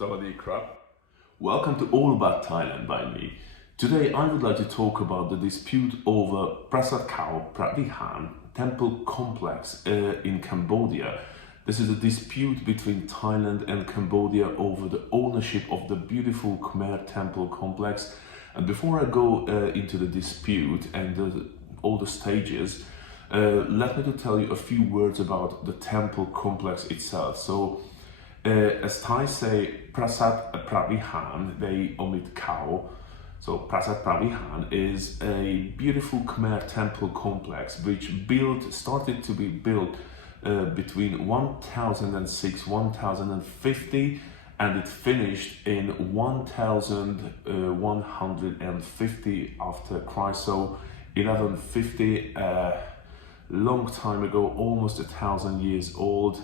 Sawadee krap. Welcome to All About Thailand by me. Today I would like to talk about the dispute over Prasat Khao Phra Viharn temple complex in Cambodia. This is a dispute between Thailand and Cambodia over the ownership of the beautiful Khmer temple complex. And before I go into the dispute and all the stages, let me to tell you a few words about the temple complex itself. So, as Thai say, Prasat Phra Viharn, they omit Khao. So Prasat Phra Viharn is a beautiful Khmer temple complex which started to be built between 1006-1050, and it finished in 1150 after Christ. So 1150, long time ago, almost 1,000 years old.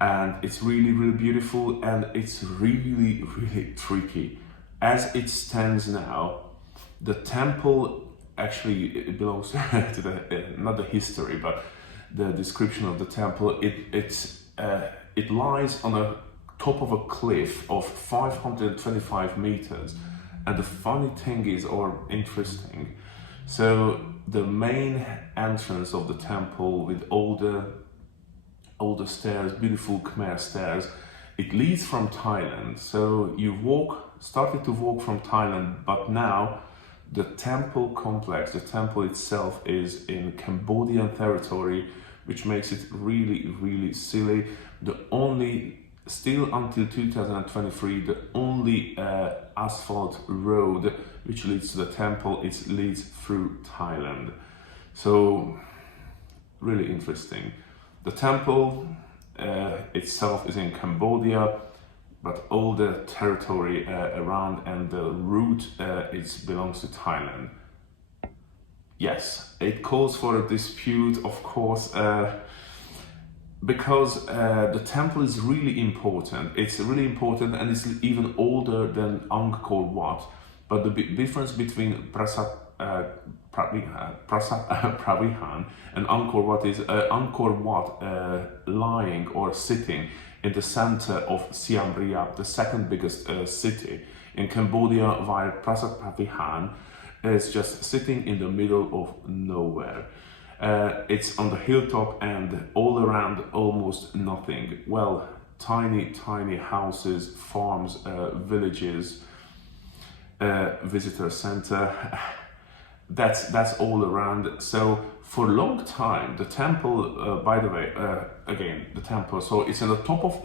And it's really, really beautiful, and it's really, really tricky. As it stands now, the temple actually it belongs to not the history, but the description of the temple. It lies on the top of a cliff of 525 meters, and the funny thing is, or interesting, so the main entrance of the temple with all the stairs, beautiful Khmer stairs, it leads from Thailand. So you started to walk from Thailand, but now the temple complex, the temple itself, is in Cambodian territory, which makes it really, really silly. Still until 2023, the only asphalt road which leads to the temple, it leads through Thailand. So really interesting. The temple itself is in Cambodia, but all the territory around and the route belongs to Thailand. Yes, it calls for a dispute, of course, because the temple is really important. It's really important, and it's even older than Angkor Wat. But the difference between Prasat Phra Viharn and Angkor Wat is Angkor Wat lying or sitting in the center of Siem Reap, the second biggest city in Cambodia, while Prasat Phra Viharn is just sitting in the middle of nowhere. It's on the hilltop, and all around almost nothing. Well, tiny houses, farms, villages, visitor center. That's all around. So for a long time, the temple, by the way, again, the temple, so it's on the top of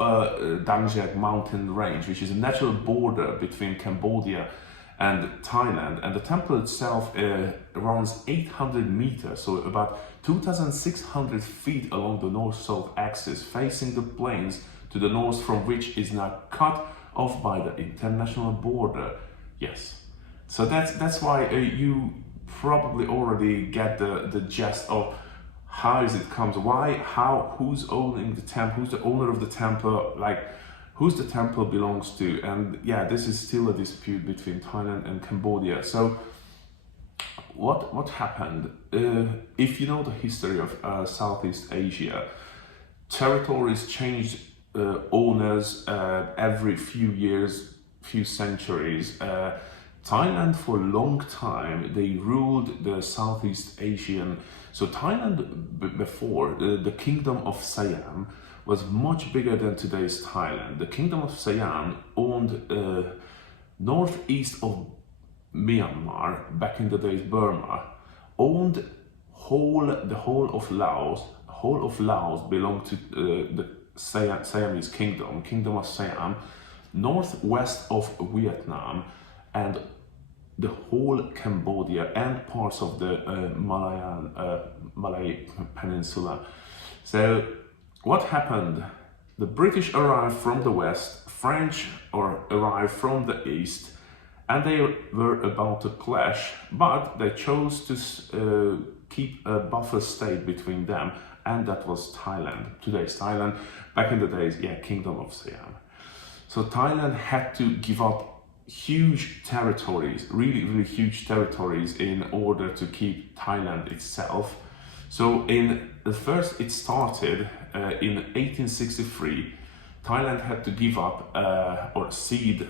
Dangjak mountain range, which is a natural border between Cambodia and Thailand. And the temple itself runs 800 meters, so about 2,600 feet along the north-south axis, facing the plains to the north, from which is now cut off by the international border. Yes. So that's why you probably already get the gist of how is it comes, who's owning the temple, who's the owner of the temple, like who's the temple belongs to. And yeah, this is still a dispute between Thailand and Cambodia. So what happened, if you know the history of Southeast Asia, territories changed owners every few years, few centuries. Thailand, for a long time, they ruled the Southeast Asian. So Thailand before, the kingdom of Siam was much bigger than today's Thailand. The kingdom of Siam owned northeast of Myanmar, back in the days Burma, owned the whole of Laos. Whole of Laos belonged to the Siamese kingdom of Siam, northwest of Vietnam, and the whole Cambodia and parts of the Malay Peninsula. So what happened? The British arrived from the west, French arrived from the east, and they were about to clash, but they chose to keep a buffer state between them, and that was Thailand, today's Thailand, back in the days, yeah, Kingdom of Siam. So Thailand had to give up huge territories, really, really huge territories, in order to keep Thailand itself. So it started in 1863. Thailand had to give up or cede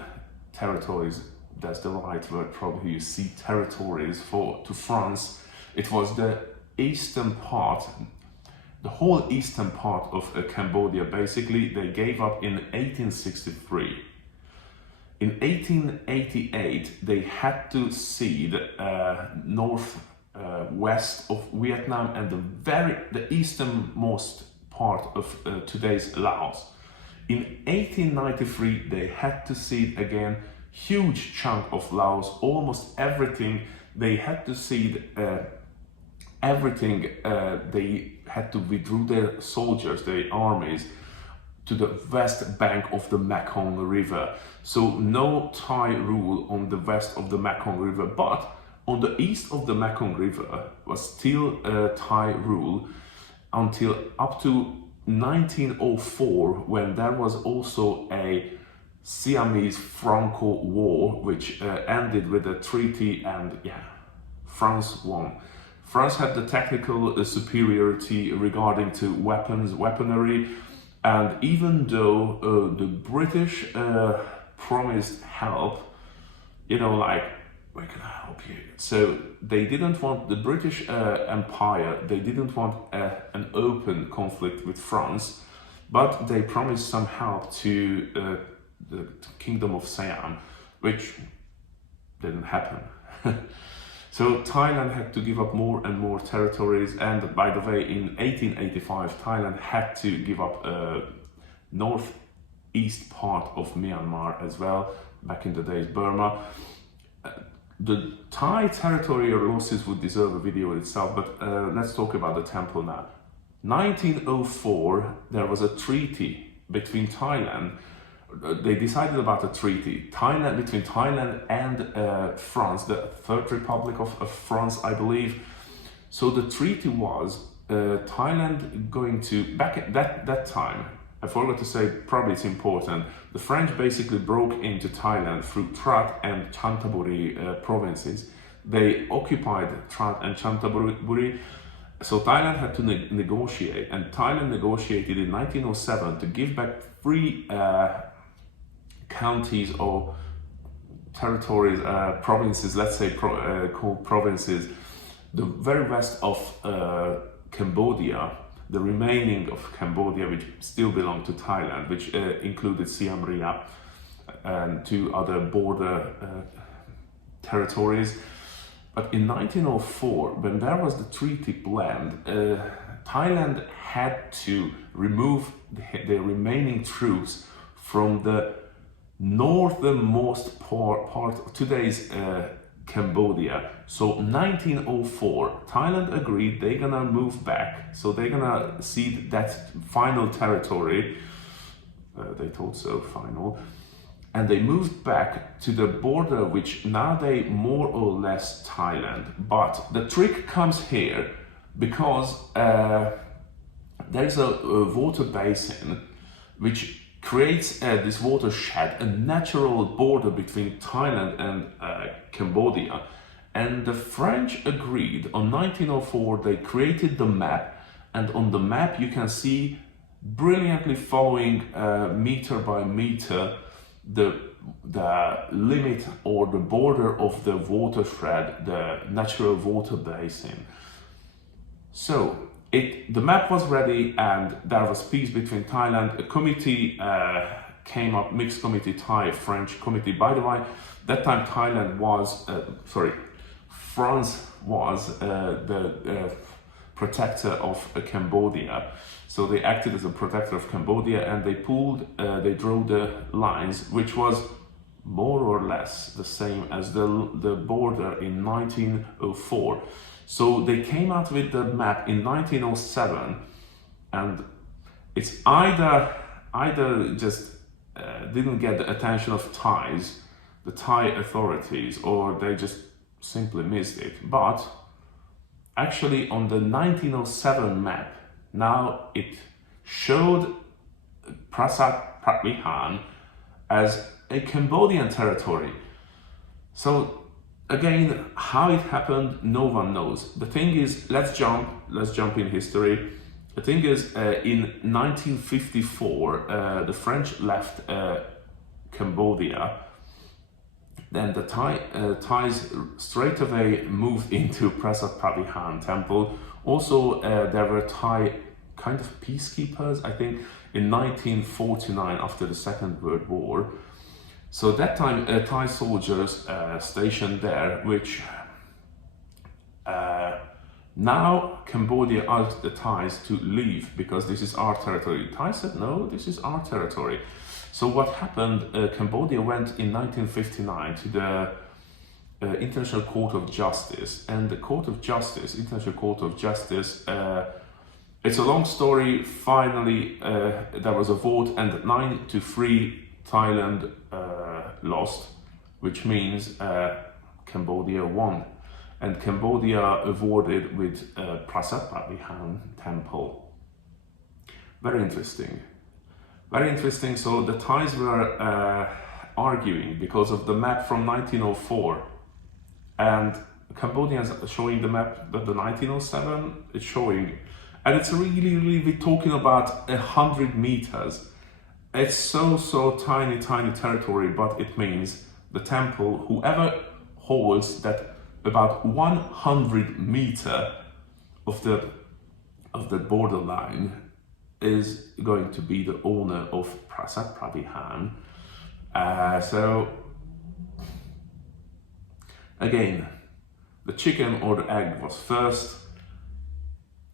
territories. That's the right word, probably. You cede territories to France. It was the eastern part, the whole eastern part of Cambodia. Basically, they gave up in 1863. In 1888, they had to cede west of Vietnam and the easternmost part of today's Laos. In 1893, they had to cede again huge chunk of Laos, almost everything. They had to cede everything. They had to withdraw their soldiers, their armies, to the west bank of the Mekong River. So no Thai rule on the west of the Mekong River, but on the east of the Mekong River was still Thai rule until up to 1904, when there was also a Siamese-Franco War, which ended with a treaty, and France won. France had the technical superiority regarding to weaponry, and even though the British promised help, like, we can help you. So they didn't want the British Empire, they didn't want an open conflict with France, but they promised some help to the Kingdom of Siam, which didn't happen. So Thailand had to give up more and more territories, and by the way, in 1885, Thailand had to give up northeast part of Myanmar as well, back in the days, Burma. The Thai territorial losses would deserve a video itself, but let's talk about the temple now. 1904, there was a treaty between Thailand. They decided about a treaty between Thailand and France, the Third Republic of France, I believe. So the treaty was Thailand going to, back at that time, I forgot to say, probably it's important, the French basically broke into Thailand through Trat and Chanthaburi provinces. They occupied Trat and Chanthaburi, so Thailand had to negotiate, and Thailand negotiated in 1907 to give back 3 counties or territories, provinces, let's say called provinces, the very west of Cambodia, the remaining of Cambodia, which still belonged to Thailand, which included Siem Reap and 2 other border territories. But in 1904, when there was the treaty planned, Thailand had to remove the remaining troops from the northernmost part of today's Cambodia. So 1904, Thailand agreed they're gonna move back, so they're gonna cede that final territory, they thought so, final, and they moved back to the border, which now they more or less Thailand. But the trick comes here, because there's a water basin which creates this watershed, a natural border between Thailand and Cambodia. And the French agreed on 1904, they created the map, and on the map you can see brilliantly following meter by meter the limit or the border of the watershed, the natural water basin. So the map was ready, and there was peace between Thailand. A committee came up, mixed committee, Thai-French committee. By the way, that time France was the protector of Cambodia. So they acted as a protector of Cambodia, and they drew the lines, which was more or less the same as the border in 1904. So they came out with the map in 1907, and it's either just didn't get the attention of the Thai authorities, or they just simply missed it. But actually on the 1907 map, now it showed Prasat Phra Viharn as a Cambodian territory. So again, how it happened, no one knows. The thing is, let's jump in history. the thing is, in 1954, the French left Cambodia. Then the Thais straight away moved into Prasat Phra Viharn temple. Also, there were Thai kind of peacekeepers, I think, in 1949 after the Second World War. So at that time, Thai soldiers stationed there, which now Cambodia asked the Thais to leave because this is our territory. Thai said, no, this is our territory. So what happened, Cambodia went in 1959 to the International Court of Justice. And the Court of Justice, International Court of Justice, it's a long story. Finally, there was a vote and 9-3 Thailand lost, which means Cambodia won. And Cambodia awarded with Prasat Phra Viharn temple. Very interesting. Very interesting. So the Thais were arguing because of the map from 1904, and Cambodians are showing the map that the 1907 is showing, and it's really we're talking about 100 meters. It's so tiny territory, but it means the temple, whoever holds that about 100 meter of the borderline, is going to be the owner of Prasat Phra Viharn. So again, the chicken or the egg was first.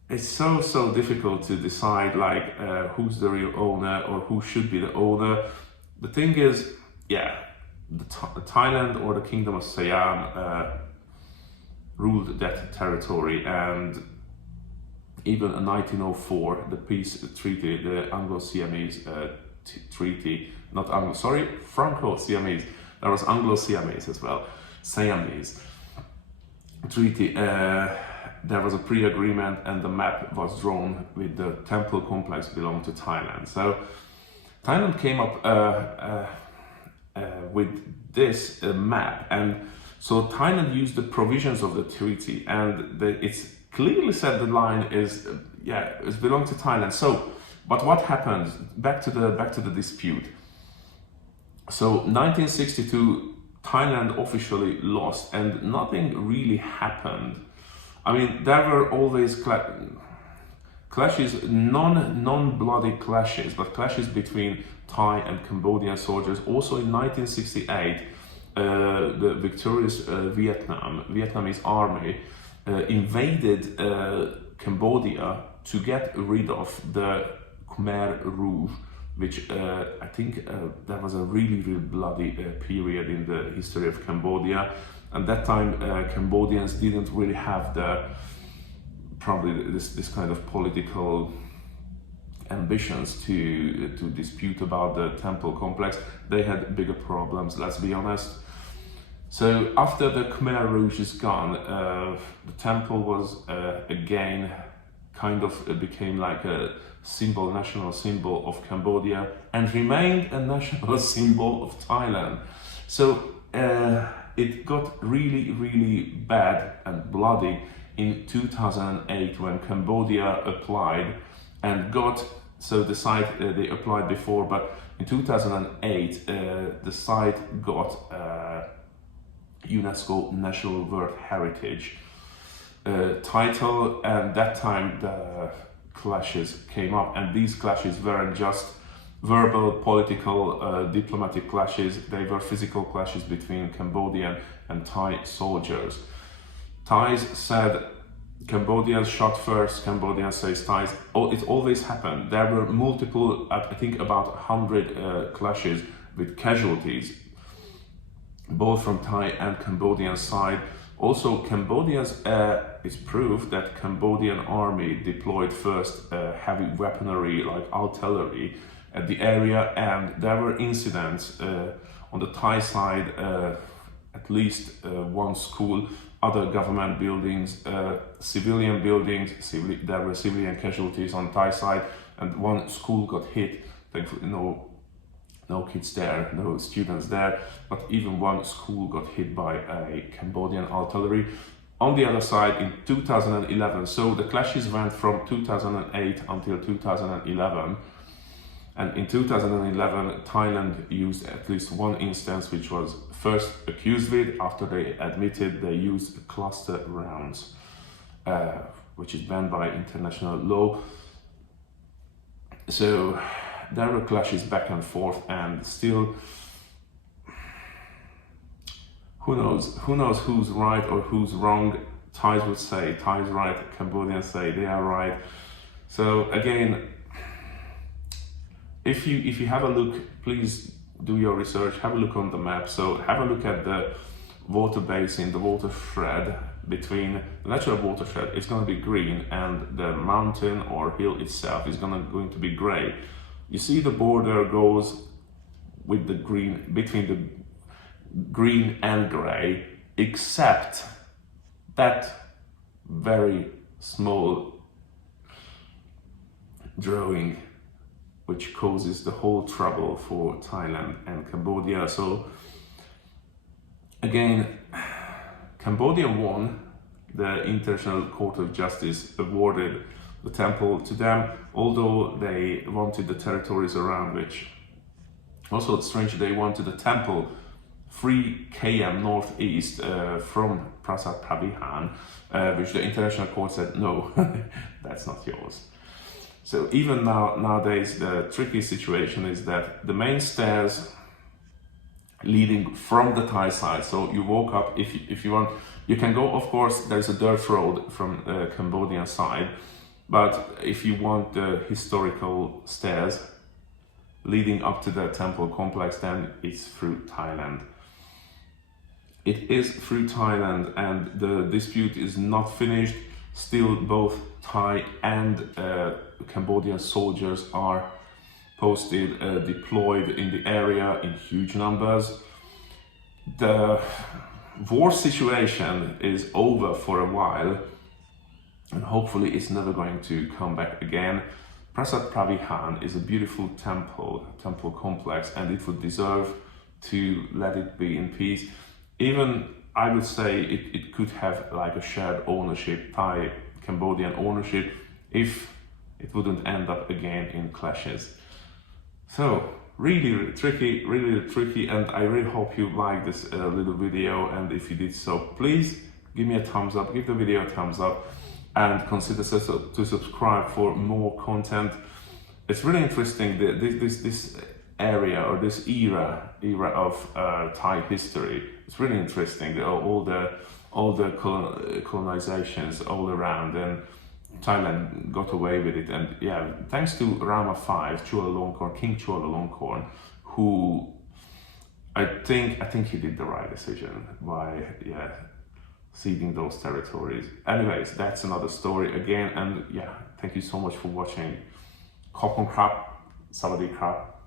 It's so difficult to decide like who's the real owner or who should be the owner. The thing is, yeah, Thailand or the Kingdom of Siam ruled that territory, and even in 1904, the peace treaty, the Anglo-Siamese treaty, Franco-Siamese, there was Anglo-Siamese as well, Siamese treaty, there was a pre-agreement and the map was drawn with the temple complex belonging to Thailand. So Thailand came up with this map, and so Thailand used the provisions of the treaty, and it's clearly said the line is belong to Thailand. So, but what happened? Back to the dispute. So 1962, Thailand officially lost, and nothing really happened. I mean, there were always clashes, non-bloody clashes, but clashes between Thai and Cambodian soldiers. Also in 1968, the victorious Vietnamese army invaded Cambodia to get rid of the Khmer Rouge, which I think that was a really bloody period in the history of Cambodia. And that time Cambodians didn't really have this kind of political ambitions to dispute about the temple complex. They had bigger problems, let's be honest. So after the Khmer Rouge is gone, the temple was again kind of became like a national symbol of Cambodia, and remained a national symbol of Thailand. So it got really bad and bloody in 2008 when Cambodia applied and got, so the site they applied before, but in 2008 the site got UNESCO National World Heritage title, and that time the clashes came up, and these clashes weren't just verbal, political, diplomatic clashes, they were physical clashes between Cambodian and Thai soldiers. Thais said Cambodians shot first, Cambodians says Thais. It always happened. There were multiple, I think about 100 clashes with casualties, both from Thai and Cambodian side. Also, Cambodians, it's proof that Cambodian army deployed first heavy weaponry like artillery at the area, and there were incidents on the Thai side, at least one school, other government buildings, civilian buildings, there were civilian casualties on Thai side, and one school got hit. Thankfully, no kids there, no students there, but even one school got hit by a Cambodian artillery. on the other side in 2011. So the clashes went from 2008 until 2011. And in 2011, Thailand used at least one instance, which was first accused with, after they admitted they used cluster rounds, which is banned by international law. So there were clashes back and forth, and still, who knows who's right or who's wrong. Thais would say Thais right, Cambodians say they are right. So again, if you have a look, please do your research, have a look on the map. So have a look at the water basin, the water thread between the natural watershed is going to be green, and the mountain or hill itself is going to be gray. You see the border goes with the green, between the green and gray, except that very small drawing, which causes the whole trouble for Thailand and Cambodia. So again, Cambodia won. The International Court of Justice awarded the temple to them, although they wanted the territories around, which also it's strange, they wanted the temple 3 km northeast from Prasat Phra Viharn, which the International Court said, no, that's not yours. So even nowadays, the tricky situation is that the main stairs leading from the Thai side, so you walk up, if you want, you can go, of course, there's a dirt road from the Cambodian side, but if you want the historical stairs leading up to the temple complex, then it's through Thailand. It is through Thailand, and the dispute is not finished. Still, both Thai and Cambodian soldiers are posted, deployed in the area in huge numbers. The war situation is over for a while, and hopefully it's never going to come back again. Prasat Phra Viharn is a beautiful temple complex, and it would deserve to let it be in peace. Even I would say it could have like a shared ownership, Thai-Cambodian ownership, if it wouldn't end up again in clashes. So really tricky, and I really hope you liked this little video, and if you did so, please give me a thumbs up, give the video a thumbs up, and consider to subscribe for more content. It's really interesting that this area or this era of Thai history. It's really interesting. All the colonizations all around, and Thailand got away with it. And yeah, thanks to Rama V, King Chulalongkorn, who I think he did the right decision by ceding those territories. Anyways, that's another story again. And yeah, thank you so much for watching. ขอบคุณครับ สวัสดีครับ